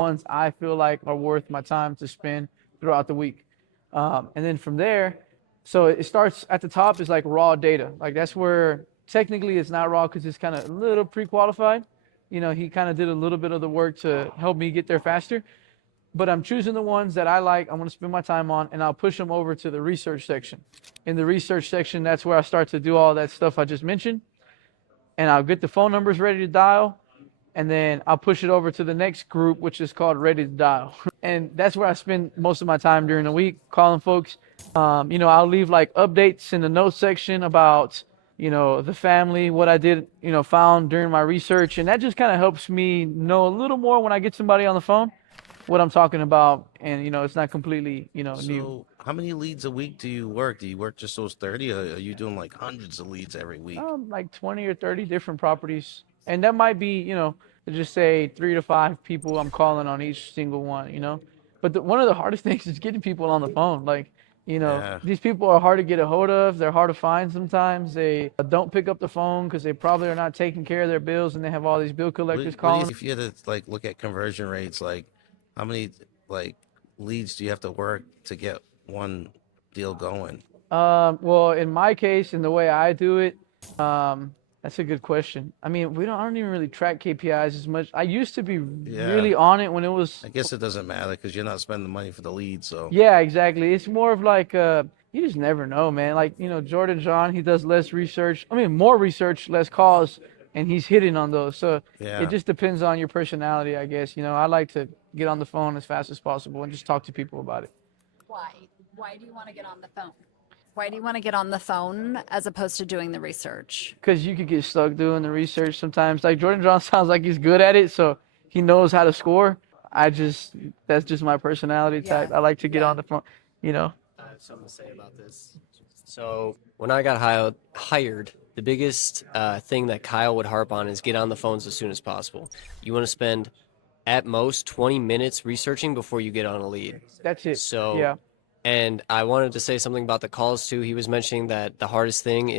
ones I feel like are worth my time to spend throughout the week. And then from there, so it starts at the top is like raw data. Like that's where technically it's not raw because it's kind of a little pre-qualified. He kind of did a little bit of the work to help me get there faster. But I'm choosing the ones that I like, I'm going to spend my time on, and I'll push them over to the research section. In the research section, that's where I start to do all that stuff I just mentioned. And I'll get the phone numbers ready to dial, and then I'll push it over to the next group, which is called ready to dial. And that's where I spend most of my time during the week, calling folks. I'll leave like updates in the notes section about, the family, what I did, found during my research. And that just kind of helps me know a little more when I get somebody on the phone what I'm talking about. And, it's not completely, new. So, how many leads a week do you work? Do you work just those 30, or are you doing like hundreds of leads every week? Like 20 or 30 different properties. And that might be, just say 3 to 5 people I'm calling on each single one. But one of the hardest things is getting people on the phone. Like, Yeah. these people are hard to get a hold of. They're hard to find sometimes. They don't pick up the phone because they probably are not taking care of their bills and they have all these bill collectors What do you, calling. if you had to like look at conversion rates, like how many like leads do you have to work to get one deal going? Well, in my case, in the way I do it, that's a good question. I mean, I don't even really track KPIs as much. I used to be Yeah. really on it when it was, I guess it doesn't matter because you're not spending money for the lead. So, yeah, exactly. It's more of like, you just never know, man. Like, Jordan John, he does less research. I mean, more research, less calls, and he's hitting on those. So it yeah. just depends on your personality, I guess. I like to get on the phone as fast as possible and just talk to people about it. Why? Why do you want to get on the phone? Why do you want to get on the phone as opposed to doing the research? Because you could get stuck doing the research sometimes. Like Jordan John sounds like he's good at it, so he knows how to score. That's just my personality type. Yeah. I like to get Yeah. on the phone, you know. I have something to say about this. So when I got hired, the biggest thing that Kyle would harp on is get on the phones as soon as possible. You want to spend at most 20 minutes researching before you get on a lead. That's it. So, Yeah. and I wanted to say something about the calls too. He was mentioning that the hardest thing is